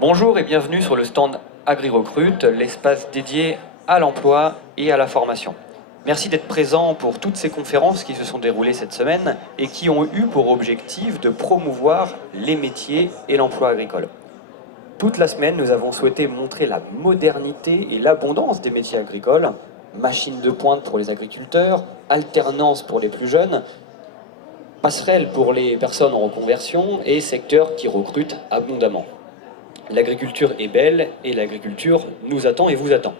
Bonjour et bienvenue sur le stand AgriRecrute, l'espace dédié à l'emploi et à la formation. Merci d'être présent pour toutes ces conférences qui se sont déroulées cette semaine et qui ont eu pour objectif de promouvoir les métiers et l'emploi agricole. Toute la semaine, nous avons souhaité montrer la modernité et l'abondance des métiers agricoles, machines de pointe pour les agriculteurs, alternance pour les plus jeunes, passerelle pour les personnes en reconversion et secteurs qui recrutent abondamment. L'agriculture est belle et l'agriculture nous attend et vous attend.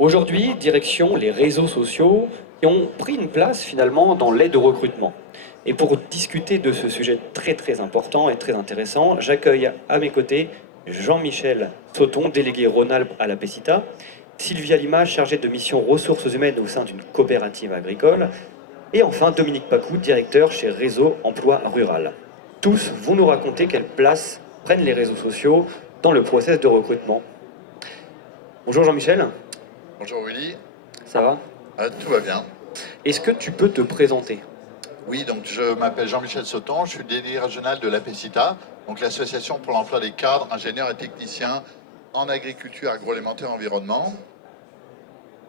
Aujourd'hui, direction les réseaux sociaux qui ont pris une place finalement dans l'aide au recrutement. Et pour discuter de ce sujet très important et très intéressant, j'accueille à mes côtés Jean-Michel Sauton, délégué Rhône-Alpes à la PECITA, Sylvia Lima, chargée de mission ressources humaines au sein d'une coopérative agricole, et enfin Dominique Pacou, directeur chez Réseau Emploi Rural. Tous vont nous raconter quelle place prennent les réseaux sociaux dans le process de recrutement. Bonjour Jean-Michel. Bonjour Willy. Ça va? Tout va bien. Est-ce que tu peux te présenter? Oui, donc je m'appelle Jean-Michel Sauton, je suis délégué régional de la PECITA, donc l'association pour l'emploi des cadres, ingénieurs et techniciens en agriculture, agroalimentaire, environnement.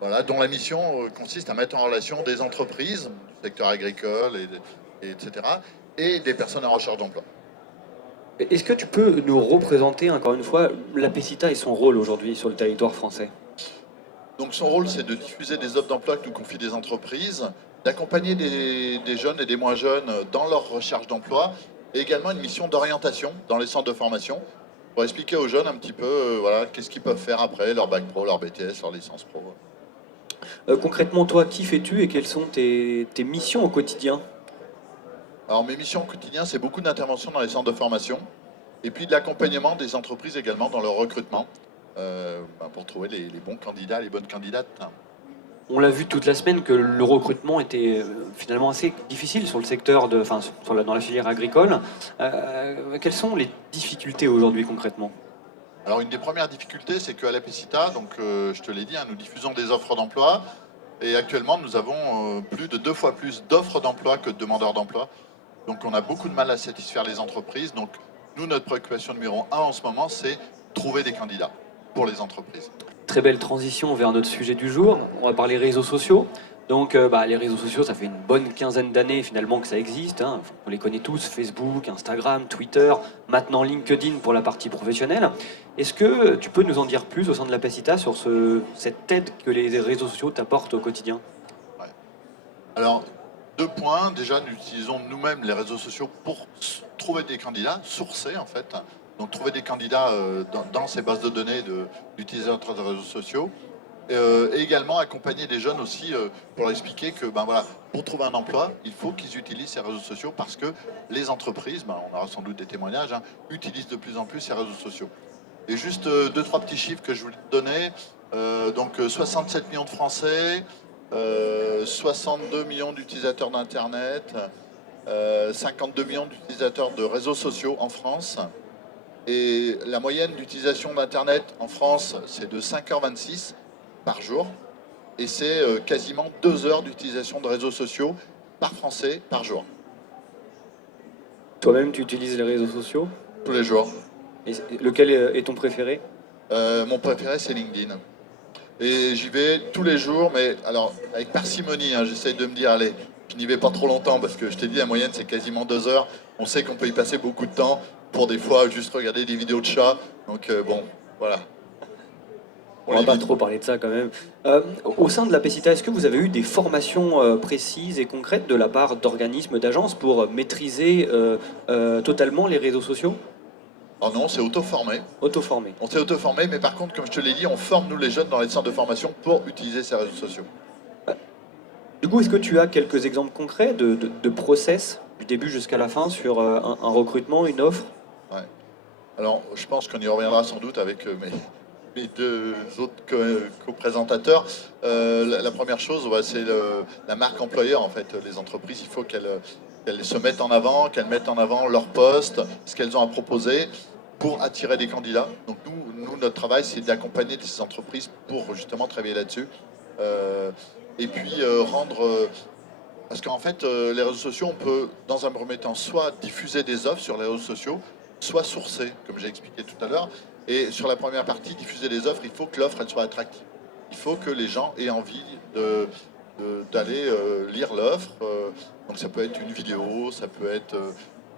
Voilà, dont la mission consiste à mettre en relation des entreprises du secteur agricole, etc., et des personnes en recherche d'emploi. Est-ce que tu peux nous représenter encore une fois la PECITA et son rôle aujourd'hui sur le territoire français? Donc son rôle, c'est de diffuser des offres d'emploi que nous confient des entreprises, d'accompagner des jeunes et des moins jeunes dans leur recherche d'emploi, et également une mission d'orientation dans les centres de formation, pour expliquer aux jeunes un petit peu voilà, qu'est-ce qu'ils peuvent faire après, leur bac pro, leur BTS, leur licence pro. Concrètement, toi, qui fais-tu et quelles sont tes missions au quotidien? Alors mes missions au quotidien, c'est beaucoup d'interventions dans les centres de formation, et puis de l'accompagnement des entreprises également dans leur recrutement, pour trouver les bons candidats, les bonnes candidates. On l'a vu toute la semaine que le recrutement était finalement assez difficile sur le secteur, dans la filière agricole. Quelles sont les difficultés aujourd'hui concrètement? Alors une des premières difficultés, c'est qu'à la PECITA, donc je te l'ai dit, nous diffusons des offres d'emploi, et actuellement nous avons plus de 2 fois plus d'offres d'emploi que de demandeurs d'emploi. Donc on a beaucoup de mal à satisfaire les entreprises. Donc nous, notre préoccupation numéro 1 en ce moment, c'est trouver des candidats pour les entreprises. Très belle transition vers notre sujet du jour. On va parler réseaux sociaux. Donc les réseaux sociaux, ça fait une bonne quinzaine d'années finalement que ça existe. On les connaît tous, Facebook, Instagram, Twitter, maintenant LinkedIn pour la partie professionnelle. Est-ce que tu peux nous en dire plus au sein de la PECITA sur cette aide que les réseaux sociaux t'apportent au quotidien? Ouais. Alors, 2 points. Déjà, nous utilisons nous-mêmes les réseaux sociaux pour trouver des candidats, sourcer en fait. Donc trouver des candidats dans ces bases de données d'utilisateurs de réseaux sociaux. Et également accompagner des jeunes aussi pour leur expliquer que voilà, pour trouver un emploi, il faut qu'ils utilisent ces réseaux sociaux parce que les entreprises, on aura sans doute des témoignages, utilisent de plus en plus ces réseaux sociaux. Et juste 2-3 petits chiffres que je voulais te donner. Donc 67 millions de Français, 62 millions d'utilisateurs d'Internet, 52 millions d'utilisateurs de réseaux sociaux en France. Et la moyenne d'utilisation d'Internet en France, c'est de 5h26 par jour. Et c'est quasiment 2 heures d'utilisation de réseaux sociaux par Français par jour. Toi-même, tu utilises les réseaux sociaux? Tous les jours. Et lequel est ton préféré? Mon préféré, c'est LinkedIn. Et j'y vais tous les jours, mais alors avec parcimonie, j'essaye de me dire, allez, je n'y vais pas trop longtemps, parce que je t'ai dit, la moyenne, c'est quasiment 2 heures. On sait qu'on peut y passer beaucoup de temps, pour des fois juste regarder des vidéos de chats. Donc bon, voilà. On va pas trop parler de ça quand même. Au sein de la PECITA, est-ce que vous avez eu des formations précises et concrètes de la part d'organismes, d'agences pour maîtriser totalement les réseaux sociaux? Oh non, c'est auto-formé. Auto-formé. On s'est auto-formé, mais par contre, comme je te l'ai dit, on forme nous les jeunes dans les centres de formation pour utiliser ces réseaux sociaux. Du coup, est-ce que tu as quelques exemples concrets de process, du début jusqu'à la fin, sur un recrutement, une offre? Ouais. Alors, je pense qu'on y reviendra sans doute avec mes 2 autres co-présentateurs. La première chose, c'est la marque employeur, en fait. Les entreprises, il faut qu'elles se mettent en avant, qu'elles mettent en avant leur poste, ce qu'elles ont à proposer pour attirer des candidats. Donc nous notre travail, c'est d'accompagner ces entreprises pour justement travailler là-dessus. Et puis parce qu'en fait, les réseaux sociaux, on peut, dans un premier temps, soit diffuser des offres sur les réseaux sociaux, soit sourcé, comme j'ai expliqué tout à l'heure. Et sur la première partie, diffuser les offres, il faut que l'offre elle soit attractive. Il faut que les gens aient envie d'aller lire l'offre. Donc ça peut être une vidéo, ça peut être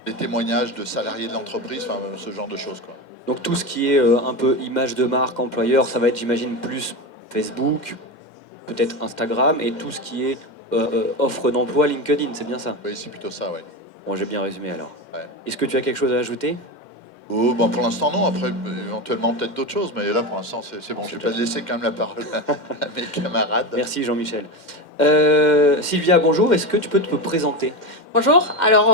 des témoignages de salariés de l'entreprise, enfin ce genre de choses, quoi. Donc tout ce qui est un peu image de marque, employeur, ça va être, j'imagine, plus Facebook, peut-être Instagram, et tout ce qui est offre d'emploi, LinkedIn, c'est bien ça? Oui, c'est plutôt ça, oui. Bon, j'ai bien résumé alors. Ouais. Est-ce que tu as quelque chose à ajouter? Oh, bon, pour l'instant, non. Après, éventuellement, peut-être d'autres choses. Mais là, pour l'instant, c'est bon. Je vais pas laisser quand même la parole à mes camarades. Merci Jean-Michel. Sylvia, bonjour. Est-ce que tu peux te présenter? Bonjour, alors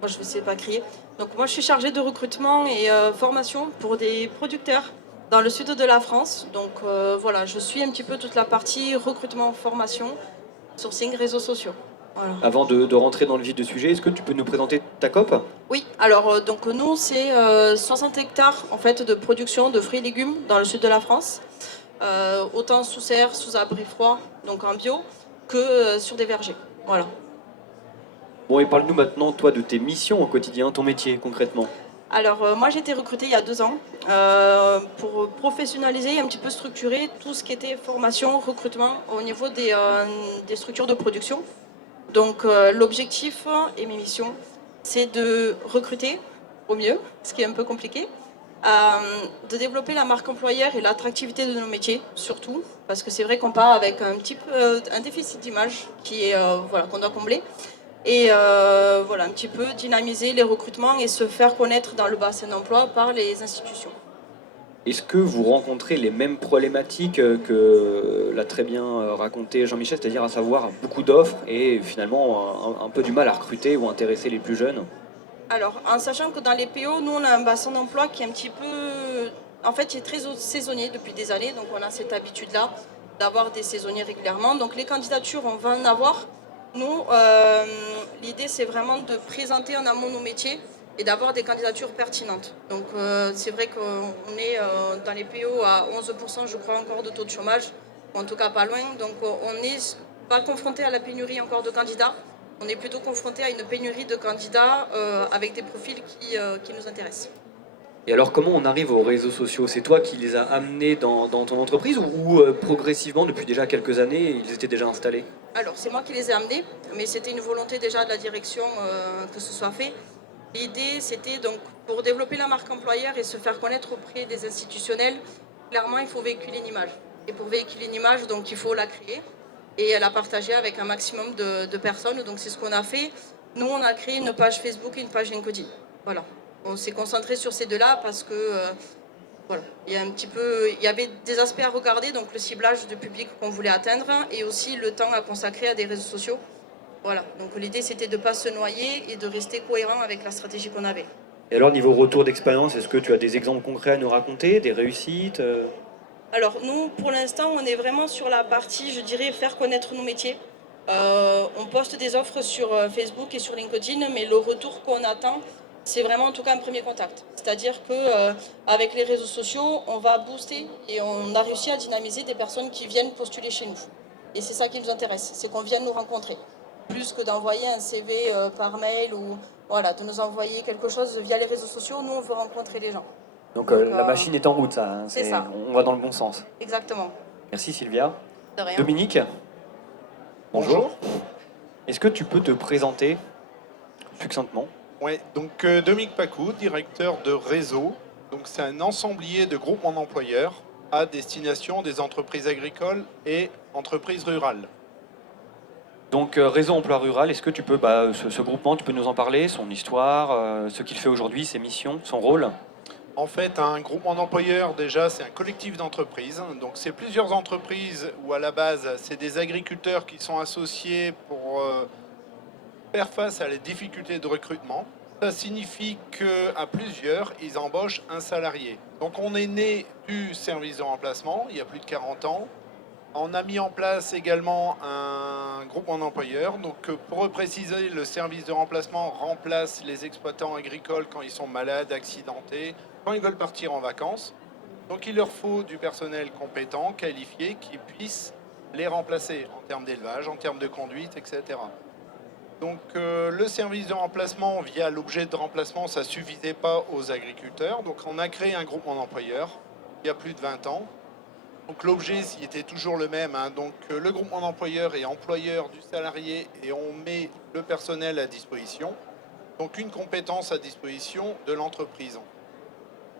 moi je vais essayer de pas crier. Donc moi je suis chargée de recrutement et formation pour des producteurs dans le sud de la France. Donc voilà, je suis un petit peu toute la partie recrutement, formation, sourcing, réseaux sociaux. Voilà. Avant de rentrer dans le vif du sujet, est-ce que tu peux nous présenter ta COP? Oui, alors donc nous c'est 60 hectares en fait de production de fruits et légumes dans le sud de la France. Autant sous serre, sous abri froid, donc en bio, que sur des vergers. Voilà. Bon, et parle-nous maintenant, toi, de tes missions au quotidien, ton métier, concrètement. Alors moi j'ai été recrutée il y a 2 ans pour professionnaliser et un petit peu structurer tout ce qui était formation, recrutement au niveau des structures de production. Donc l'objectif et mes missions, c'est de recruter au mieux, ce qui est un peu compliqué, de développer la marque employeur et l'attractivité de nos métiers surtout, parce que c'est vrai qu'on part avec un petit peu un déficit d'image qui est voilà, qu'on doit combler. Et voilà, un petit peu dynamiser les recrutements et se faire connaître dans le bassin d'emploi par les institutions. Est-ce que vous rencontrez les mêmes problématiques que l'a très bien raconté Jean-Michel, c'est-à-dire à savoir beaucoup d'offres et finalement un peu du mal à recruter ou à intéresser les plus jeunes? Alors, en sachant que dans les PO, nous, on a un bassin d'emploi qui est un petit peu... En fait, qui est très saisonnier depuis des années, donc on a cette habitude-là d'avoir des saisonniers régulièrement. Donc les candidatures, on va en avoir. Nous, l'idée, c'est vraiment de présenter en amont nos métiers et d'avoir des candidatures pertinentes. Donc c'est vrai qu'on est dans les PO à 11%, je crois, encore de taux de chômage, ou en tout cas pas loin. Donc on n'est pas confronté à la pénurie encore de candidats. On est plutôt confronté à une pénurie de candidats avec des profils qui nous intéressent. Et alors, comment on arrive aux réseaux sociaux? C'est toi qui les as amenés dans ton entreprise ou progressivement, depuis déjà quelques années, ils étaient déjà installés? Alors, c'est moi qui les ai amenés, mais c'était une volonté déjà de la direction que ce soit fait. L'idée, c'était donc pour développer la marque employeur et se faire connaître auprès des institutionnels, clairement, il faut véhiculer une image. Et pour véhiculer une image, donc, il faut la créer et la partager avec un maximum de personnes. Donc, c'est ce qu'on a fait. Nous, on a créé une page Facebook et une page LinkedIn. Voilà. On s'est concentré sur ces deux-là parce que voilà, il y avait des aspects à regarder, donc le ciblage de public qu'on voulait atteindre et aussi le temps à consacrer à des réseaux sociaux. Voilà, donc l'idée c'était de ne pas se noyer et de rester cohérent avec la stratégie qu'on avait. Et alors, niveau retour d'expérience, est-ce que tu as des exemples concrets à nous raconter, des réussites? Alors nous, pour l'instant, on est vraiment sur la partie, je dirais, faire connaître nos métiers. On poste des offres sur Facebook et sur LinkedIn, mais le retour qu'on attend, c'est vraiment en tout cas un premier contact. C'est-à-dire qu'avec les réseaux sociaux, on va booster et on a réussi à dynamiser des personnes qui viennent postuler chez nous. Et c'est ça qui nous intéresse, c'est qu'on vienne nous rencontrer. Plus que d'envoyer un CV par mail ou voilà, de nous envoyer quelque chose via les réseaux sociaux, nous on veut rencontrer les gens. Donc la machine est en route, ça, hein, c'est ça. On va dans le bon sens. Exactement. Merci Sylvia. De rien. Dominique, bonjour. Est-ce que tu peux te présenter succinctement? Oui, donc Dominique Pacou, directeur de réseau. Donc c'est un ensemblier de groupements d'employeurs à destination des entreprises agricoles et entreprises rurales. Donc Réseau Emploi Rural, est-ce que tu peux, ce groupement, tu peux nous en parler, son histoire, ce qu'il fait aujourd'hui, ses missions, son rôle? En fait, un groupement d'employeurs, déjà, c'est un collectif d'entreprises. Donc c'est plusieurs entreprises où à la base, c'est des agriculteurs qui sont associés pour faire face à les difficultés de recrutement. Ça signifie qu'à plusieurs, ils embauchent un salarié. Donc on est né du service de remplacement, il y a plus de 40 ans. On a mis en place également un groupement d'employeurs. Donc pour préciser, le service de remplacement remplace les exploitants agricoles quand ils sont malades, accidentés, quand ils veulent partir en vacances. Donc il leur faut du personnel compétent, qualifié, qui puisse les remplacer en termes d'élevage, en termes de conduite, etc. Donc le service de remplacement via l'objet de remplacement, ça suffisait pas aux agriculteurs. Donc on a créé un groupement d'employeurs il y a plus de 20 ans. Donc l'objet s'y était toujours le même. Hein. Donc le groupement d'employeurs est employeur du salarié et on met le personnel à disposition. Donc une compétence à disposition de l'entreprise.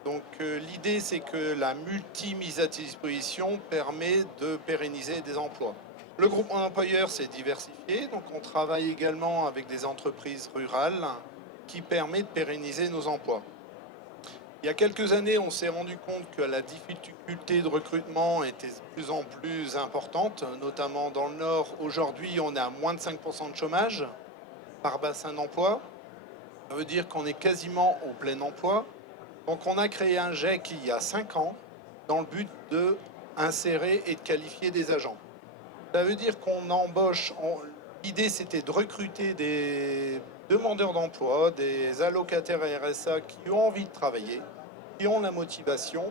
Donc l'idée c'est que la multi-mise à disposition permet de pérenniser des emplois. Le groupement d'employeurs s'est diversifié, donc on travaille également avec des entreprises rurales qui permet de pérenniser nos emplois. Il y a quelques années, on s'est rendu compte que la difficulté de recrutement était de plus en plus importante, notamment dans le Nord. Aujourd'hui, on est à moins de 5% de chômage par bassin d'emploi. Ça veut dire qu'on est quasiment au plein emploi. Donc on a créé un GEC il y a 5 ans dans le but d'insérer et de qualifier des agents. Ça veut dire qu'on embauche, l'idée c'était de recruter des demandeurs d'emploi, des allocataires RSA qui ont envie de travailler, qui ont la motivation,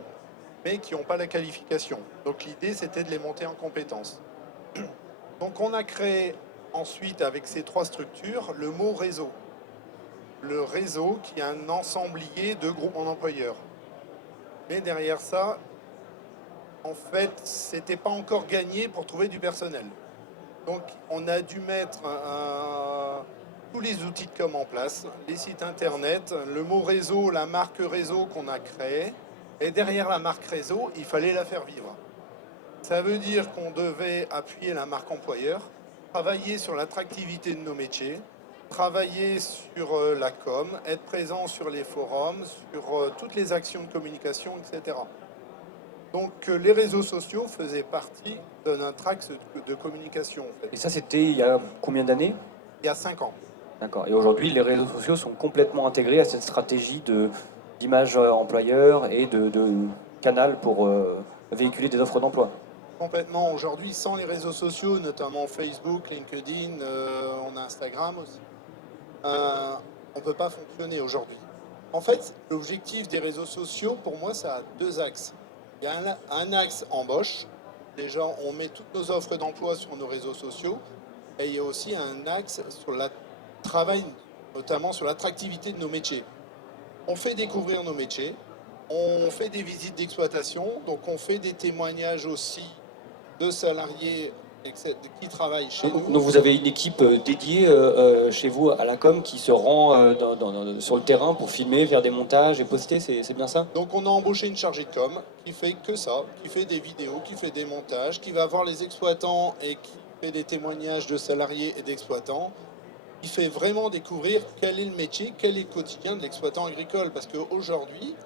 mais qui n'ont pas la qualification. Donc l'idée c'était de les monter en compétences. Donc on a créé ensuite avec ces 3 structures le mot réseau. Le réseau qui est un ensemblier de groupements d'employeurs. Mais derrière ça, en fait, c'était pas encore gagné pour trouver du personnel. Donc, on a dû mettre tous les outils de com en place, les sites internet, le mot réseau, la marque réseau qu'on a créée. Et derrière la marque réseau, il fallait la faire vivre. Ça veut dire qu'on devait appuyer la marque employeur, travailler sur l'attractivité de nos métiers, travailler sur la com, être présent sur les forums, sur toutes les actions de communication, etc. Donc les réseaux sociaux faisaient partie d'un axe de communication. En fait. Et ça, c'était il y a combien d'années? Il y a 5 ans. D'accord. Et aujourd'hui, les réseaux sociaux sont complètement intégrés à cette stratégie d'image employeur et de canal pour véhiculer des offres d'emploi. Complètement. Aujourd'hui, sans les réseaux sociaux, notamment Facebook, LinkedIn, on a Instagram aussi, on ne peut pas fonctionner aujourd'hui. En fait, l'objectif des réseaux sociaux, pour moi, ça a 2 axes. Il y a un axe embauche. Déjà, on met toutes nos offres d'emploi sur nos réseaux sociaux. Et il y a aussi un axe sur le travail, notamment sur l'attractivité de nos métiers. On fait découvrir nos métiers. On fait des visites d'exploitation. Donc, on fait des témoignages aussi de salariés qui travaillent chez nous. Donc vous avez une équipe dédiée chez vous à la com qui se rend sur le terrain pour filmer, faire des montages et poster, c'est bien ça? Donc on a embauché une chargée de com qui fait que ça, qui fait des vidéos, qui fait des montages, qui va voir les exploitants et qui fait des témoignages de salariés et d'exploitants, qui fait vraiment découvrir quel est le métier, quel est le quotidien de l'exploitant agricole. Parce qu'aujourd'hui,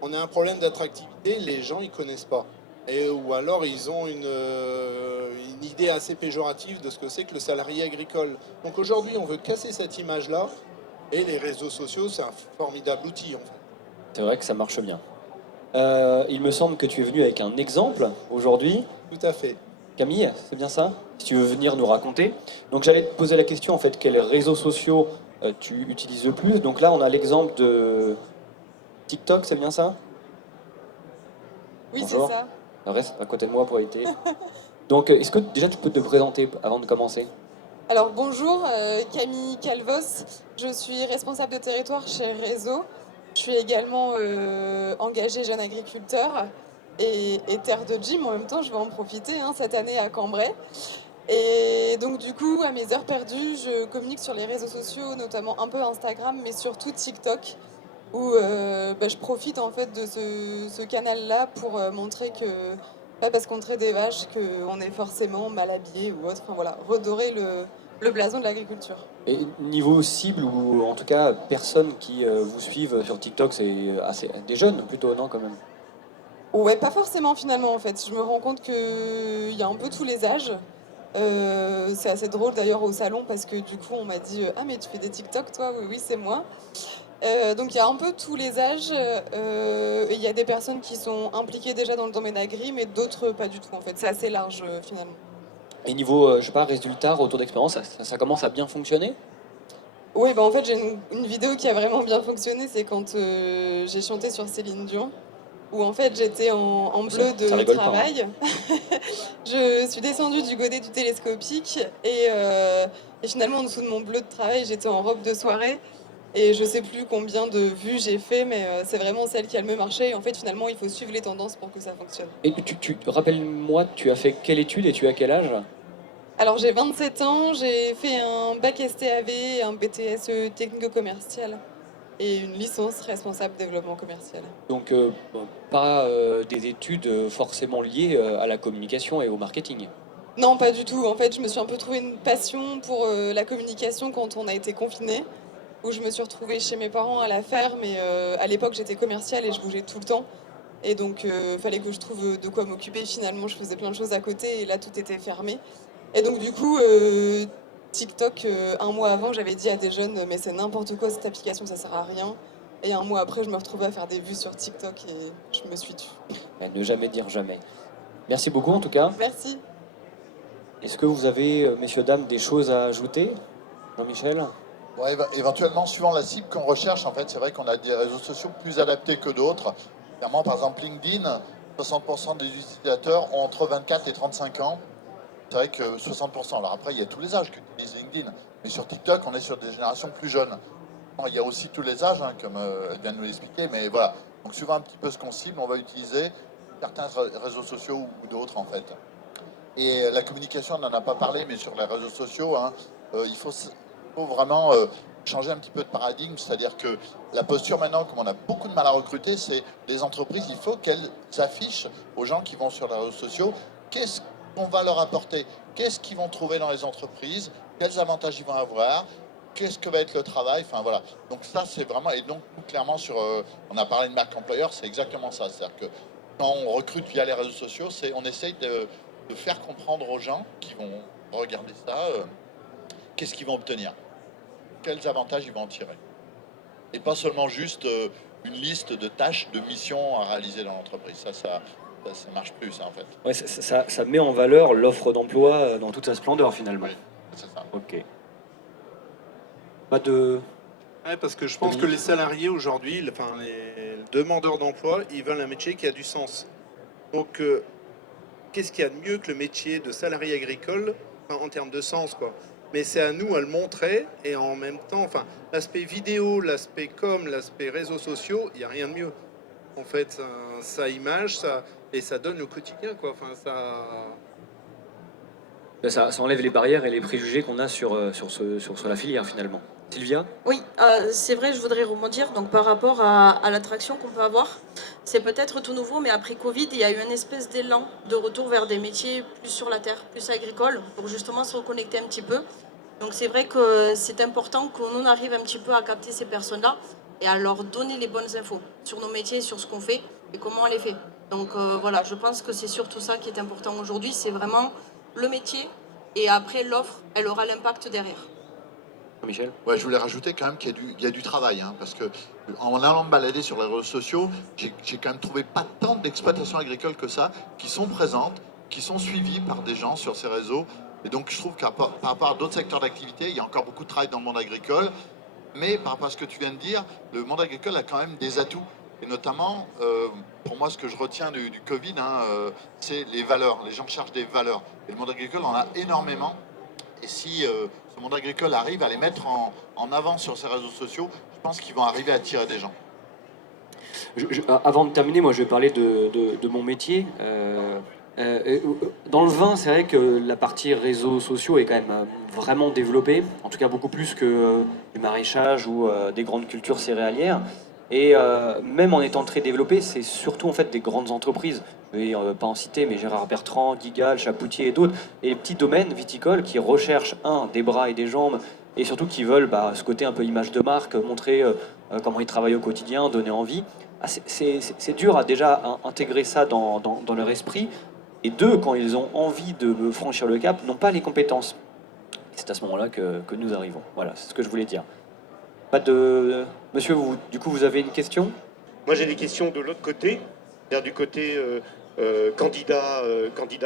on a un problème d'attractivité, les gens ils connaissent pas. Ou alors ils ont une idée assez péjorative de ce que c'est que le salarié agricole. Donc aujourd'hui, on veut casser cette image-là, et les réseaux sociaux, c'est un formidable outil en fait. C'est vrai que ça marche bien. Il me semble que tu es venu avec un exemple aujourd'hui. Tout à fait. Camille, c'est bien ça? Si tu veux venir nous raconter. Donc j'allais te poser la question en fait, quels réseaux sociaux tu utilises le plus? Donc là, on a l'exemple de TikTok, c'est bien ça? Oui, c'est Bonjour. ça. Reste à côté de moi pour éviter. Donc, est-ce que déjà tu peux te présenter avant de commencer? Alors bonjour, Camille Calvos. Je suis responsable de territoire chez Réseau. Je suis également engagée jeune agriculteur et terre de gym. En même temps, je vais en profiter cette année à Cambrai. Et donc du coup, à mes heures perdues, je communique sur les réseaux sociaux, notamment un peu Instagram, mais surtout TikTok, où je profite en fait de ce canal-là pour montrer que, pas parce qu'on traite des vaches qu'on est forcément mal habillé ou autre. Enfin voilà, redorer le blason de l'agriculture. Et niveau cible, ou en tout cas personnes qui vous suivent sur TikTok, c'est assez des jeunes plutôt, non quand même? Ouais, pas forcément finalement en fait. Je me rends compte qu'il y a un peu tous les âges. C'est assez drôle d'ailleurs au salon parce que du coup on m'a dit ah mais tu fais des TikTok toi? Oui oui c'est moi. Donc il y a un peu tous les âges. Il y a des personnes qui sont impliquées déjà dans le domaine agri mais d'autres pas du tout en fait. C'est assez large finalement. Et niveau, je sais pas, résultats, retour d'expérience, ça commence à bien fonctionner? Oui en fait j'ai une vidéo qui a vraiment bien fonctionné. C'est quand j'ai chanté sur Céline Dion. où en fait j'étais en bleu de ça rigole pas, travail. Je suis descendue du godet du télescopique et finalement en dessous de mon bleu de travail j'étais en robe de soirée. Et je sais plus combien de vues j'ai fait, mais c'est vraiment celle qui a le mieux marché. Et en fait, finalement, il faut suivre les tendances pour que ça fonctionne. Et rappelle-moi, tu as fait quelle étude et tu as quel âge? Alors, j'ai 27 ans, j'ai fait un bac STAV, un BTS technico-commercial et une licence responsable développement commercial. Donc, bon, pas des études forcément liées à la communication et au marketing. Non, pas du tout. En fait, je me suis un peu trouvé une passion pour la communication quand on a été confinés, où je me suis retrouvée chez mes parents à la ferme. Et à l'époque, j'étais commerciale et je bougeais tout le temps. Et donc, fallait que je trouve de quoi m'occuper. Finalement, je faisais plein de choses à côté et là, tout était fermé. Et donc, du coup, TikTok, un mois avant, j'avais dit à des jeunes, mais c'est n'importe quoi cette application, ça sert à rien. Et un mois après, je me retrouvais à faire des vues sur TikTok et je me suis tue. Ne jamais dire jamais. Merci beaucoup en tout cas. Merci. Est-ce que vous avez, messieurs, dames, des choses à ajouter? Jean-Michel? Ouais, éventuellement, suivant la cible qu'on recherche, en fait, c'est vrai qu'on a des réseaux sociaux plus adaptés que d'autres. Clairement, par exemple, LinkedIn, 60% des utilisateurs ont entre 24 et 35 ans. C'est vrai que 60%. Alors après, il y a tous les âges qui utilisent LinkedIn. Mais sur TikTok, on est sur des générations plus jeunes. Il y a aussi tous les âges, hein, comme elle vient de nous l'expliquer. Mais voilà. Donc, suivant un petit peu ce qu'on cible, on va utiliser certains réseaux sociaux ou d'autres, en fait. Et la communication, on n'en a pas parlé, mais sur les réseaux sociaux, hein, il faut vraiment changer un petit peu de paradigme. C'est-à-dire que la posture maintenant, comme on a beaucoup de mal à recruter, c'est les entreprises, il faut qu'elles affichent aux gens qui vont sur les réseaux sociaux qu'est-ce qu'on va leur apporter, qu'est-ce qu'ils vont trouver dans les entreprises, quels avantages ils vont avoir, qu'est-ce que va être le travail, enfin voilà. Donc ça, c'est vraiment, et donc nous, clairement, on a parlé de marque employeur, c'est exactement ça. C'est-à-dire que quand on recrute via les réseaux sociaux, on essaye de faire comprendre aux gens qui vont regarder ça qu'est-ce qu'ils vont obtenir, quels avantages ils vont en tirer. Et pas seulement juste une liste de tâches, de missions à réaliser dans l'entreprise. Ça marche plus, ça, en fait. Ouais, ça met en valeur l'offre d'emploi dans toute sa splendeur finalement. Oui, c'est ça. Ok. Pas de... Ouais, parce que je pense que les salariés aujourd'hui, enfin les demandeurs d'emploi, ils veulent un métier qui a du sens. Donc, qu'est-ce qu'il y a de mieux que le métier de salarié agricole, enfin, en termes de sens, quoi. Mais c'est à nous à le montrer et en même temps, enfin, l'aspect vidéo, l'aspect com, l'aspect réseaux sociaux, il n'y a rien de mieux. En fait, ça image, et ça donne le quotidien, quoi. Enfin, Ça enlève les barrières et les préjugés qu'on a sur la filière finalement. Sylvia? Oui, c'est vrai, je voudrais rebondir donc, par rapport à l'attraction qu'on peut avoir. C'est peut-être tout nouveau, mais après Covid, il y a eu une espèce d'élan de retour vers des métiers plus sur la terre, plus agricoles, pour justement se reconnecter un petit peu. Donc c'est vrai que c'est important qu'on arrive un petit peu à capter ces personnes-là et à leur donner les bonnes infos sur nos métiers, sur ce qu'on fait et comment on les fait. Donc voilà, je pense que c'est surtout ça qui est important aujourd'hui, c'est vraiment le métier et après l'offre, elle aura l'impact derrière. Michel? Ouais, je voulais rajouter quand même qu'il y a du travail, hein, parce que en allant me balader sur les réseaux sociaux, j'ai quand même trouvé pas tant d'exploitations agricoles que ça qui sont présentes, qui sont suivies par des gens sur ces réseaux. Et donc je trouve par rapport à d'autres secteurs d'activité, il y a encore beaucoup de travail dans le monde agricole. Mais par rapport à ce que tu viens de dire, le monde agricole a quand même des atouts. Et notamment, pour moi, ce que je retiens du Covid, hein, c'est les valeurs. Les gens cherchent des valeurs. Et le monde agricole en a énormément. Et si ce monde agricole arrive à les mettre en avant sur ses réseaux sociaux, je pense qu'ils vont arriver à attirer des gens. Avant de terminer, moi je vais parler de mon métier. Dans le vin, c'est vrai que la partie réseaux sociaux est quand même vraiment développée, en tout cas beaucoup plus que du maraîchage ou des grandes cultures céréalières. Et même en étant très développé, c'est surtout en fait des grandes entreprises. Je vais pas en citer, mais Gérard Bertrand, Guigal, Chapoutier et d'autres, et les petits domaines viticoles qui recherchent des bras et des jambes, et surtout qui veulent ce côté un peu image de marque, montrer comment ils travaillent au quotidien, donner envie. C'est dur à déjà intégrer ça dans leur esprit. Et deux, quand ils ont envie de franchir le cap, n'ont pas les compétences. C'est à ce moment-là que nous arrivons. Voilà, c'est ce que je voulais dire. Pas de... Monsieur, du coup, vous avez une question? Moi, j'ai des questions de l'autre côté, c'est-à-dire du côté candidat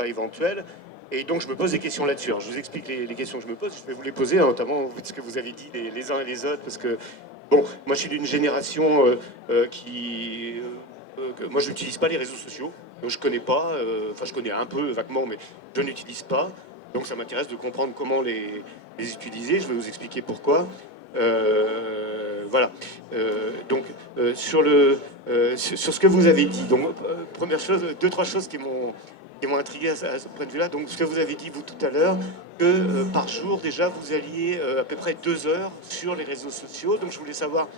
éventuel. Et donc, je me pose des questions là-dessus. Alors, je vous explique les questions que je me pose. Je vais vous les poser, hein, notamment ce que vous avez dit les uns et les autres, parce que, bon, moi, je suis d'une génération qui moi, je n'utilise pas les réseaux sociaux. Donc, je connais pas. Enfin, je connais un peu vaguement, mais je n'utilise pas. Donc, ça m'intéresse de comprendre comment les utiliser. Je vais vous expliquer pourquoi. Voilà. Sur ce que vous avez dit, donc première chose, deux trois choses qui m'ont intrigué à ce point de vue-là. Donc, ce que vous avez dit vous tout à l'heure, que par jour déjà vous alliez à peu près 2 heures sur les réseaux sociaux. Donc, je voulais savoir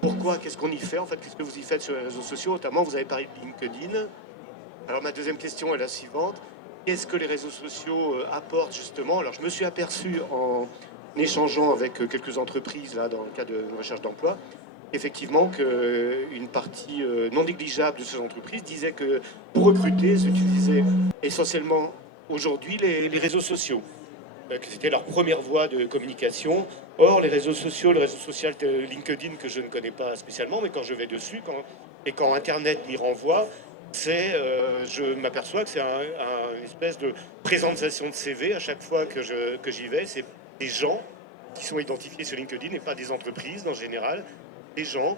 pourquoi, qu'est-ce qu'on y fait en fait, qu'est-ce que vous y faites sur les réseaux sociaux. Notamment, vous avez parlé de LinkedIn. Alors, ma deuxième question est la suivante. Qu'est-ce que les réseaux sociaux apportent justement? Alors, je me suis aperçu en échangeant avec quelques entreprises là, dans le cadre de recherche d'emploi, effectivement qu'une partie non négligeable de ces entreprises disait que pour recruter, ils utilisaient essentiellement aujourd'hui les réseaux sociaux, que c'était leur première voie de communication. Or, les réseaux sociaux, le réseau social LinkedIn que je ne connais pas spécialement, mais quand je vais dessus, quand Internet m'y renvoie, je m'aperçois que c'est une espèce de présentation de CV à chaque fois que j'y vais. C'est des gens qui sont identifiés sur LinkedIn et pas des entreprises en général. Des gens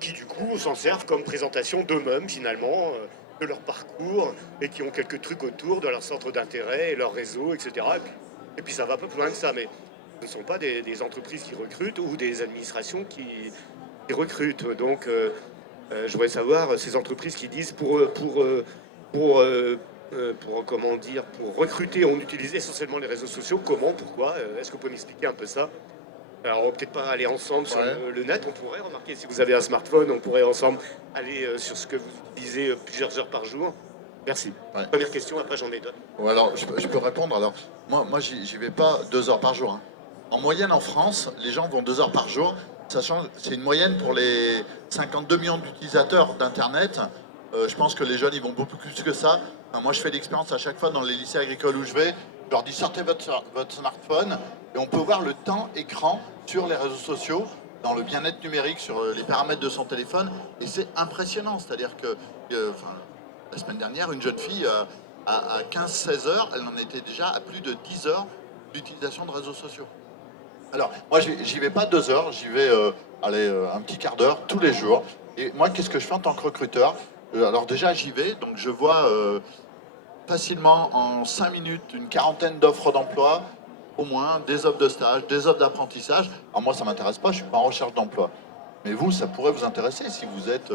qui du coup s'en servent comme présentation d'eux-mêmes finalement, de leur parcours et qui ont quelques trucs autour de leur centre d'intérêt et leur réseau, etc. Et puis ça va un peu plus loin que ça, mais ce ne sont pas des entreprises qui recrutent ou des administrations qui recrutent. Donc je voudrais savoir, ces entreprises qui disent pour comment dire, pour recruter, on utilise essentiellement les réseaux sociaux. Comment, pourquoi? Est-ce que vous pouvez m'expliquer un peu ça? Alors, on va peut-être pas aller ensemble sur le net. On pourrait remarquer, si vous avez un smartphone, on pourrait ensemble aller sur ce que vous utilisez plusieurs heures par jour. Merci. Ouais. Première question, après j'en ai d'autres. Ou alors, je peux répondre. Alors, moi j'y vais pas 2 heures par jour. Hein. En moyenne, en France, les gens vont 2 heures par jour. Sachant, c'est une moyenne pour les 52 millions d'utilisateurs d'Internet. Je pense que les jeunes, ils vont beaucoup plus que ça. Enfin, moi, je fais l'expérience à chaque fois dans les lycées agricoles où je vais. Je leur dis, sortez votre smartphone et on peut voir le temps écran sur les réseaux sociaux, dans le bien-être numérique, sur les paramètres de son téléphone. Et c'est impressionnant. C'est-à-dire que la semaine dernière, une jeune fille, à 15-16 heures, elle en était déjà à plus de 10 heures d'utilisation de réseaux sociaux. Alors, moi, j'y vais pas 2 heures, j'y vais un petit quart d'heure tous les jours. Et moi, qu'est-ce que je fais en tant que recruteur? Alors déjà, j'y vais, donc je vois facilement en 5 minutes une quarantaine d'offres d'emploi, au moins des offres de stage, des offres d'apprentissage. Alors moi, ça m'intéresse pas, je suis pas en recherche d'emploi. Mais vous, ça pourrait vous intéresser si vous êtes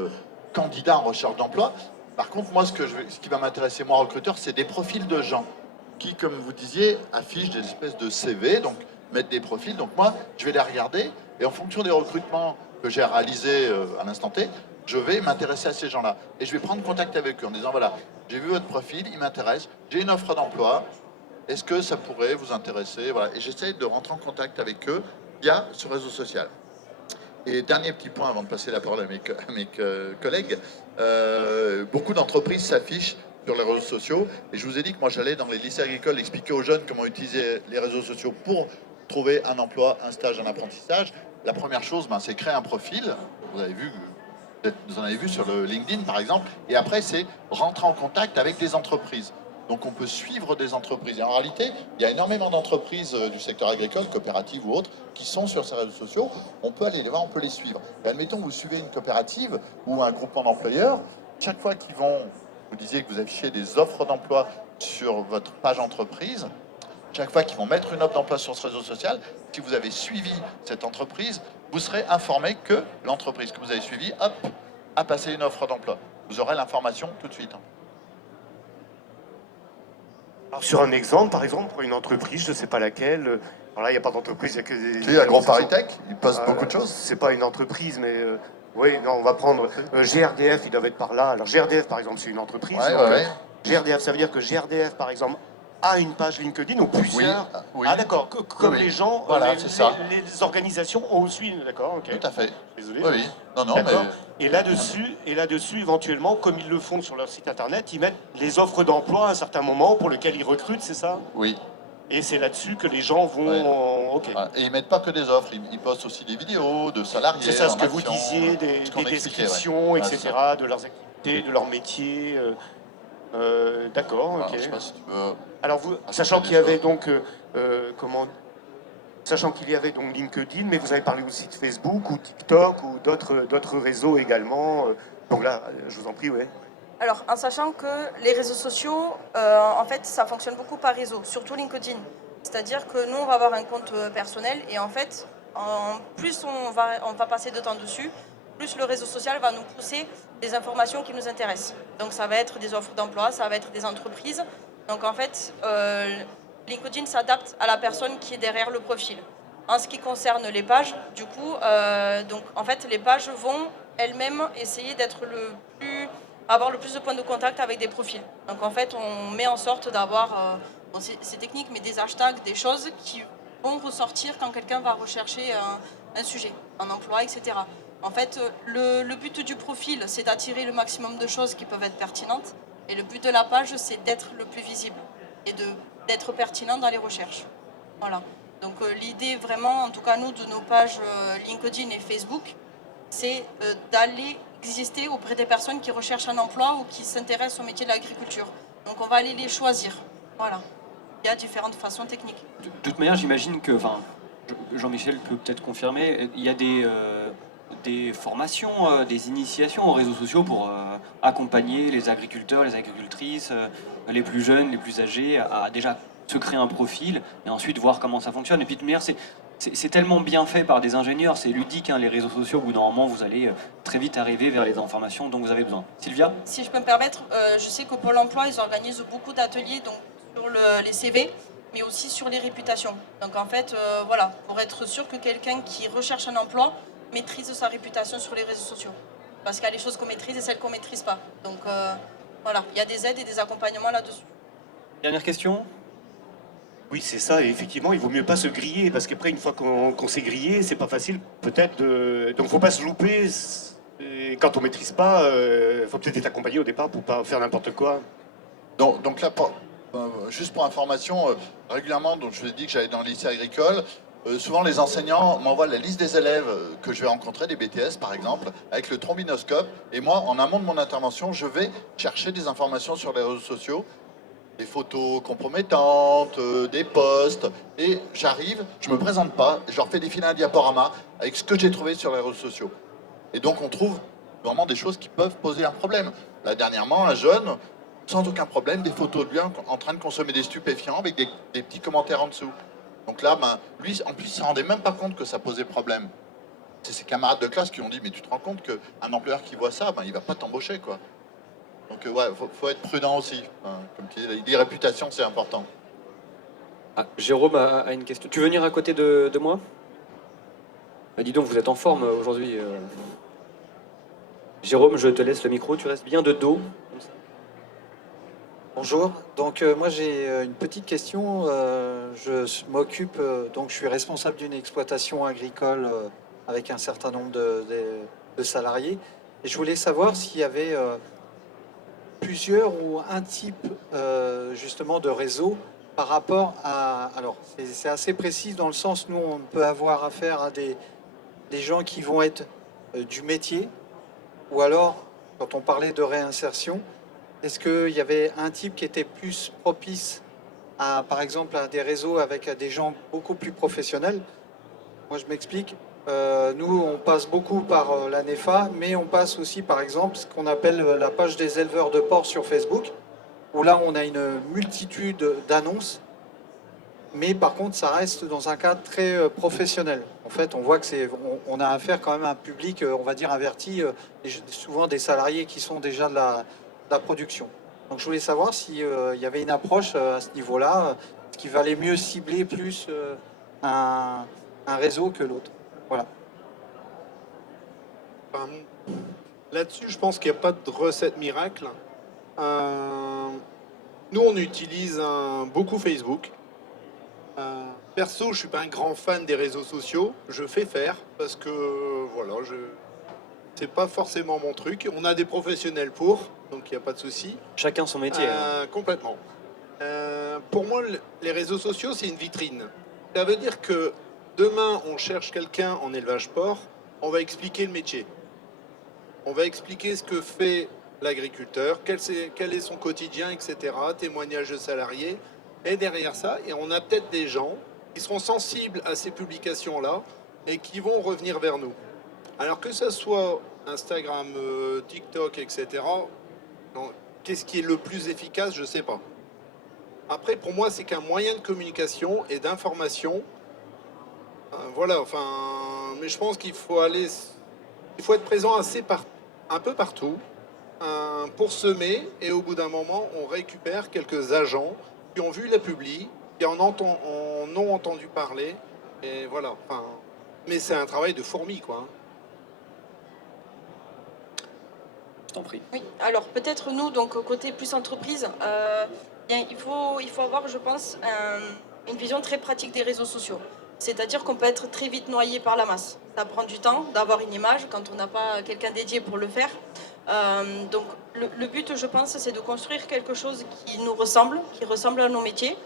candidat en recherche d'emploi. Par contre, moi, ce qui va m'intéresser, moi, recruteur, c'est des profils de gens qui, comme vous disiez, affichent des espèces de CV, donc mettre des profils. Donc moi, je vais les regarder et en fonction des recrutements que j'ai réalisés à l'instant T, je vais m'intéresser à ces gens-là. Et je vais prendre contact avec eux en disant, voilà, j'ai vu votre profil, il m'intéresse, j'ai une offre d'emploi, est-ce que ça pourrait vous intéresser? Voilà. Et j'essaie de rentrer en contact avec eux via ce réseau social. Et dernier petit point avant de passer la parole à mes collègues, beaucoup d'entreprises s'affichent sur les réseaux sociaux. Et je vous ai dit que moi j'allais dans les lycées agricoles expliquer aux jeunes comment utiliser les réseaux sociaux pour trouver un emploi, un stage, un apprentissage. La première chose, c'est créer un profil. Vous en avez vu sur le LinkedIn par exemple. Et après, c'est rentrer en contact avec des entreprises. Donc on peut suivre des entreprises. Et en réalité, il y a énormément d'entreprises du secteur agricole, coopératives ou autres, qui sont sur ces réseaux sociaux. On peut aller les voir, on peut les suivre. Et admettons, vous suivez une coopérative ou un groupement d'employeurs. Chaque fois qu'ils vont, vous disiez que vous affichez des offres d'emploi sur votre page entreprise, chaque fois qu'ils vont mettre une offre d'emploi sur ce réseau social, si vous avez suivi cette entreprise, vous serez informé que l'entreprise que vous avez suivie, hop, a passé une offre d'emploi. Vous aurez l'information tout de suite. Alors, sur un exemple, par exemple, pour une entreprise, je ne sais pas laquelle, alors là, il n'y a pas d'entreprise, il n'y a que des... Tu sais, AgroParisTech, il poste beaucoup de choses. C'est pas une entreprise, mais oui, non, on va prendre GRDF, ils doivent être par là. Alors GRDF, par exemple, c'est une entreprise. Ouais. GRDF, ça veut dire que GRDF, par exemple, a une page LinkedIn ou plusieurs. Oui. Ah d'accord, comme Oui. les gens, Voilà, c'est ça. les organisations ont aussi, d'accord, ok. Tout à fait. Désolé. Oui. Non, D'accord. mais... Et là-dessus, éventuellement, comme ils le font sur leur site internet, ils mettent les offres d'emploi à un certain moment pour lesquelles ils recrutent, c'est ça? Oui. Et c'est là-dessus que les gens vont... Ouais. Ok. Et ils mettent pas que des offres, ils postent aussi des vidéos de salariés. C'est ça, ce en que vous action, disiez, ce qu'on des expliquait, descriptions, ouais. etc., de leurs activités, de leur métier. D'accord, Alors, ok. je sais pas si tu veux... Alors, vous, Ah, sachant c'est qu'il y avait des donc, sachant qu'il y avait donc LinkedIn, mais vous avez parlé aussi de Facebook ou TikTok ou d'autres réseaux également. Donc là, je vous en prie, ouais. Alors, en sachant que les réseaux sociaux, en fait, ça fonctionne beaucoup par réseau, surtout LinkedIn. C'est-à-dire que nous, on va avoir un compte personnel et en fait, plus on va passer de temps dessus, plus le réseau social va nous pousser des informations qui nous intéressent. Donc, ça va être des offres d'emploi, ça va être des entreprises. Donc, en fait, LinkedIn s'adapte à la personne qui est derrière le profil. En ce qui concerne les pages, du coup, donc, en fait, les pages vont elles-mêmes essayer avoir le plus de points de contact avec des profils. Donc en fait, on met en sorte d'avoir, bon, c'est technique, mais des hashtags, des choses qui vont ressortir quand quelqu'un va rechercher un sujet, un emploi, etc. En fait, le but du profil, c'est d'attirer le maximum de choses qui peuvent être pertinentes. Et le but de la page, c'est d'être le plus visible et d'être pertinent dans les recherches. Voilà. Donc l'idée vraiment, en tout cas nous, de nos pages LinkedIn et Facebook, c'est d'aller exister auprès des personnes qui recherchent un emploi ou qui s'intéressent au métier de l'agriculture. Donc on va aller les choisir. Voilà. Il y a différentes façons techniques. De toute manière, j'imagine que, enfin, Jean-Michel peut peut-être confirmer, il y a des formations, des initiations aux réseaux sociaux pour accompagner les agriculteurs, les agricultrices, les plus jeunes, les plus âgés, à déjà se créer un profil et ensuite voir comment ça fonctionne. Et puis de toute manière, c'est tellement bien fait par des ingénieurs, c'est ludique, hein, les réseaux sociaux, au bout d'un moment, vous allez très vite arriver vers les informations dont vous avez besoin. Sylvia ? Si je peux me permettre, je sais qu'au Pôle emploi, ils organisent beaucoup d'ateliers donc, sur les CV, mais aussi sur les réputations. Donc en fait, voilà, pour être sûr que quelqu'un qui recherche un emploi maîtrise sa réputation sur les réseaux sociaux. Parce qu'il y a les choses qu'on maîtrise et celles qu'on ne maîtrise pas. Donc voilà, il y a des aides et des accompagnements là-dessus. Dernière question ? Oui, c'est ça, et effectivement, il vaut mieux pas se griller, parce qu'après, une fois qu'on s'est grillé, c'est pas facile, peut-être, donc faut pas se louper, et quand on maîtrise pas, faut peut-être être accompagné au départ pour pas faire n'importe quoi. Donc là, juste pour information, régulièrement, donc je vous ai dit que j'allais dans le lycée agricole, souvent les enseignants m'envoient la liste des élèves que je vais rencontrer, des BTS par exemple, avec le trombinoscope, et moi, en amont de mon intervention, je vais chercher des informations sur les réseaux sociaux, des photos compromettantes, des posts, et j'arrive, je me présente pas, je leur fais défiler un diaporama avec ce que j'ai trouvé sur les réseaux sociaux. Et donc on trouve vraiment des choses qui peuvent poser un problème. Là dernièrement, un jeune, sans aucun problème, des photos de lui en train de consommer des stupéfiants avec des petits commentaires en dessous. Donc là, lui, en plus, il ne se rendait même pas compte que ça posait problème. C'est ses camarades de classe qui ont dit, mais tu te rends compte qu'un employeur qui voit ça, il ne va pas t'embaucher, quoi. Donc ouais, faut être prudent aussi. Comme tu dis, les réputations, c'est important. Ah, Jérôme a une question. Tu veux venir à côté de moi ? Bah, dis donc, vous êtes en forme aujourd'hui. Jérôme, je te laisse le micro, tu restes bien de dos. Bonjour, donc moi j'ai une petite question. Je m'occupe, donc je suis responsable d'une exploitation agricole avec un certain nombre de salariés. Et je voulais savoir s'il y avait plusieurs ou un type justement de réseau par rapport à... Alors c'est assez précis dans le sens, nous on peut avoir affaire à des gens qui vont être du métier, ou alors quand on parlait de réinsertion, est-ce qu'il y avait un type qui était plus propice à, par exemple, à des réseaux avec des gens beaucoup plus professionnels? Moi, je m'explique. Nous, on passe beaucoup par la NEFA, mais on passe aussi, par exemple, ce qu'on appelle la page des éleveurs de porcs sur Facebook, où là, on a une multitude d'annonces, mais par contre, ça reste dans un cadre très professionnel. En fait, on voit que on a affaire quand même à un public, on va dire, averti, souvent des salariés qui sont déjà de la production. Donc je voulais savoir s'il y avait une approche à ce niveau-là, qui valait mieux cibler plus un réseau que l'autre. Voilà. Enfin, là-dessus, je pense qu'il n'y a pas de recette miracle. Nous, on utilise beaucoup Facebook. Perso, je ne suis pas un grand fan des réseaux sociaux. Je fais faire parce que, voilà, c'est pas forcément mon truc. On a des professionnels pour, donc il n'y a pas de souci. Chacun son métier. Complètement. Pour moi, les réseaux sociaux, c'est une vitrine. Ça veut dire que demain, on cherche quelqu'un en élevage porc, on va expliquer le métier. On va expliquer ce que fait l'agriculteur, quel est son quotidien, etc., témoignages de salariés. Et derrière ça, et on a peut-être des gens qui seront sensibles à ces publications-là et qui vont revenir vers nous. Alors que ce soit Instagram, TikTok, etc., qu'est-ce qui est le plus efficace, je ne sais pas. Après, pour moi, c'est qu'un moyen de communication et d'information. Voilà, enfin, mais je pense qu'il faut être présent un peu partout pour semer, et au bout d'un moment, on récupère quelques agents qui ont vu la publi, qui en ont entendu parler, et voilà. Enfin, mais c'est un travail de fourmi, quoi. Je t'en prie. Oui, alors peut-être nous, donc côté plus entreprise, bien, il faut avoir, je pense, une vision très pratique des réseaux sociaux. C'est-à-dire qu'on peut être très vite noyé par la masse. Ça prend du temps d'avoir une image quand on n'a pas quelqu'un dédié pour le faire. Donc le but, je pense, c'est de construire quelque chose qui nous ressemble, qui ressemble à nos métiers,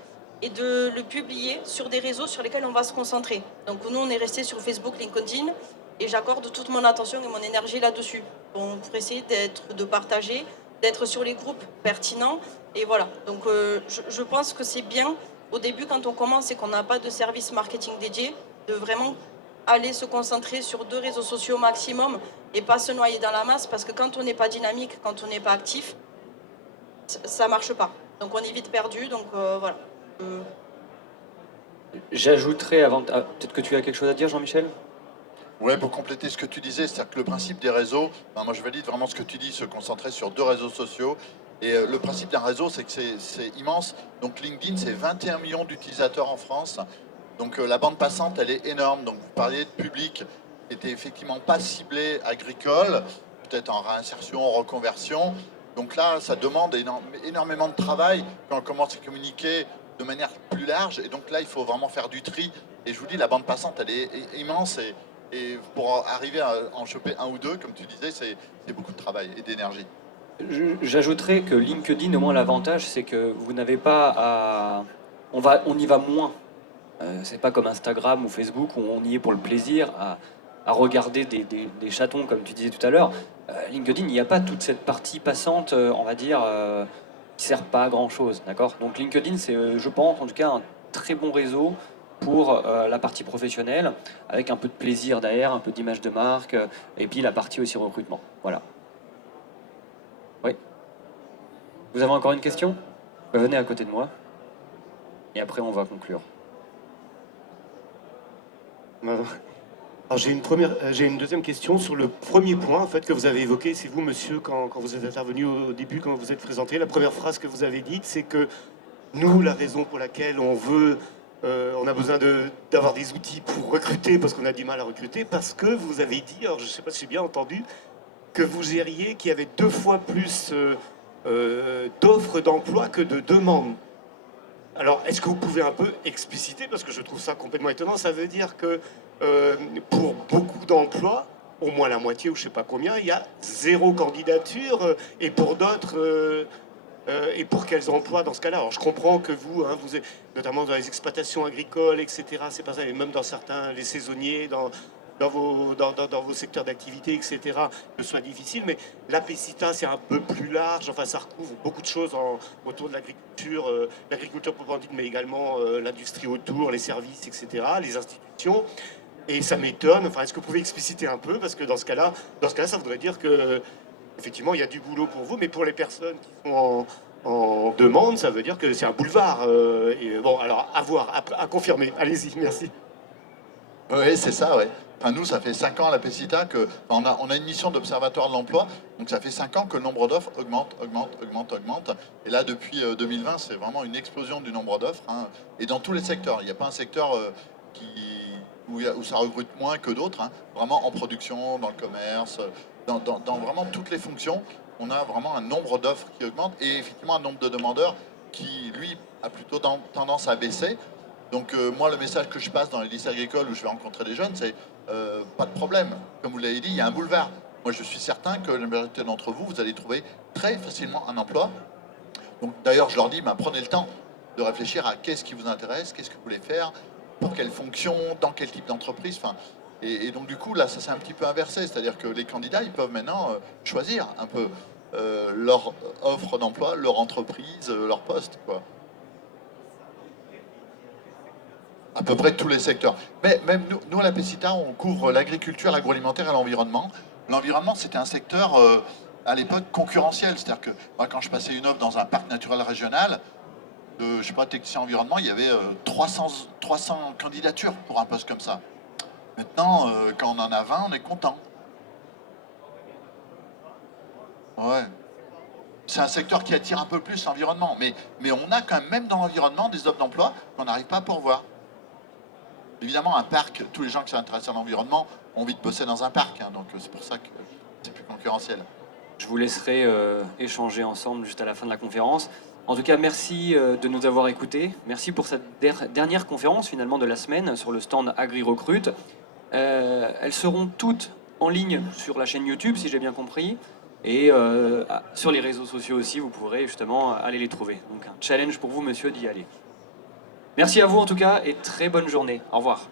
et de le publier sur des réseaux sur lesquels on va se concentrer. Donc nous, on est resté sur Facebook, LinkedIn, et j'accorde toute mon attention et mon énergie là-dessus. Bon, pour essayer de partager, d'être sur les groupes pertinents, et voilà. Donc je pense que c'est bien, au début, quand on commence et qu'on n'a pas de service marketing dédié, de vraiment aller se concentrer sur 2 réseaux sociaux maximum et pas se noyer dans la masse, parce que quand on n'est pas dynamique, quand on n'est pas actif, ça marche pas. Donc on est vite perdu, donc voilà. J'ajouterais avant... peut-être que tu as quelque chose à dire, Jean-Michel? Ouais, pour compléter ce que tu disais, c'est-à-dire que le principe des réseaux, moi je valide vraiment ce que tu dis, se concentrer sur 2 réseaux sociaux. Et le principe d'un réseau, c'est que c'est immense. Donc LinkedIn, c'est 21 millions d'utilisateurs en France. Donc la bande passante, elle est énorme. Donc vous parliez de public qui était effectivement pas ciblé agricole, peut-être en réinsertion, en reconversion. Donc là, ça demande énormément de travail quand on commence à communiquer de manière plus large. Et donc là, il faut vraiment faire du tri. Et je vous dis, la bande passante, elle est immense. Et pour arriver à en choper 1 ou 2, comme tu disais, c'est beaucoup de travail et d'énergie. J'ajouterais que LinkedIn, au moins l'avantage, c'est que vous n'avez pas à... On y va moins. C'est pas comme Instagram ou Facebook où on y est pour le plaisir à regarder des chatons, comme tu disais tout à l'heure. LinkedIn, il n'y a pas toute cette partie passante, on va dire, qui sert pas à grand-chose, d'accord? Donc LinkedIn, c'est, je pense, en tout cas, un très bon réseau pour la partie professionnelle, avec un peu de plaisir derrière, un peu d'image de marque, et puis la partie aussi recrutement. Voilà. Oui. Vous avez encore une question? Venez à côté de moi. Et après, on va conclure. Alors j'ai une deuxième question sur le premier point en fait que vous avez évoqué. C'est vous, monsieur, quand vous êtes intervenu au début, quand vous êtes présenté, la première phrase que vous avez dite, c'est que nous, la raison pour laquelle on a besoin d'avoir des outils pour recruter, parce qu'on a du mal à recruter, parce que vous avez dit, alors je ne sais pas si j'ai bien entendu, que vous gériez qu'il y avait 2 fois plus d'offres d'emploi que de demandes. Alors, est-ce que vous pouvez un peu expliciter, parce que je trouve ça complètement étonnant, ça veut dire que pour beaucoup d'emplois, au moins la moitié ou je ne sais pas combien, il y a 0 candidature, et pour d'autres, et pour quels emplois dans ce cas-là? Alors je comprends que vous, vous êtes, notamment dans les exploitations agricoles, etc., c'est pas ça, et même dans certains, les saisonniers, dans vos secteurs d'activité, etc., que ce soit difficile, mais l'APCITA, c'est un peu plus large, enfin ça recouvre beaucoup de choses autour de l'agriculture proprement dite, mais également l'industrie autour, les services, etc., les institutions, et ça m'étonne, enfin est-ce que vous pouvez expliciter un peu, parce que dans ce cas-là, ça voudrait dire que, effectivement, il y a du boulot pour vous, mais pour les personnes qui sont en demande, ça veut dire que c'est un boulevard, et bon, alors à voir, à confirmer, allez-y, merci. Oui, c'est ça, ouais. Enfin, nous, ça fait 5 ans à la PECITA que on a une mission d'observatoire de l'emploi, donc ça fait 5 ans que le nombre d'offres augmente. Et là, depuis 2020, c'est vraiment une explosion du nombre d'offres, hein, et dans tous les secteurs. Il n'y a pas un secteur où ça recrute moins que d'autres, hein. Vraiment en production, dans le commerce, dans vraiment toutes les fonctions, on a vraiment un nombre d'offres qui augmente et effectivement un nombre de demandeurs qui, lui, a plutôt tendance à baisser. Donc moi, le message que je passe dans les lycées agricoles où je vais rencontrer des jeunes, c'est pas de problème. Comme vous l'avez dit, il y a un boulevard. Moi, je suis certain que la majorité d'entre vous, vous allez trouver très facilement un emploi. Donc d'ailleurs, je leur dis, prenez le temps de réfléchir à qu'est-ce qui vous intéresse, qu'est-ce que vous voulez faire, pour quelle fonction, dans quel type d'entreprise. Enfin, et donc du coup, là, ça s'est un petit peu inversé. C'est-à-dire que les candidats, ils peuvent maintenant choisir un peu leur offre d'emploi, leur entreprise, leur poste, quoi. à peu près tous les secteurs. Mais même nous à la PECITA, on couvre l'agriculture, l'agroalimentaire et l'environnement. L'environnement, c'était un secteur à l'époque concurrentiel. C'est-à-dire que moi, quand je passais une offre dans un parc naturel régional, je sais pas, technicien environnement, il y avait 300 candidatures pour un poste comme ça. Maintenant, quand on en a 20, on est content. Ouais. C'est un secteur qui attire un peu plus l'environnement. Mais on a quand même dans l'environnement des offres d'emploi qu'on n'arrive pas à pourvoir. Évidemment, un parc, tous les gens qui sont intéressés à l'environnement ont envie de bosser dans un parc. Donc c'est pour ça que c'est plus concurrentiel. Je vous laisserai échanger ensemble juste à la fin de la conférence. En tout cas, merci de nous avoir écoutés. Merci pour cette dernière conférence finalement de la semaine sur le stand AgriRecrute. Elles seront toutes en ligne sur la chaîne YouTube, si j'ai bien compris. Et sur les réseaux sociaux aussi, vous pourrez justement aller les trouver. Donc un challenge pour vous, monsieur, d'y aller. Merci à vous en tout cas et très bonne journée. Au revoir.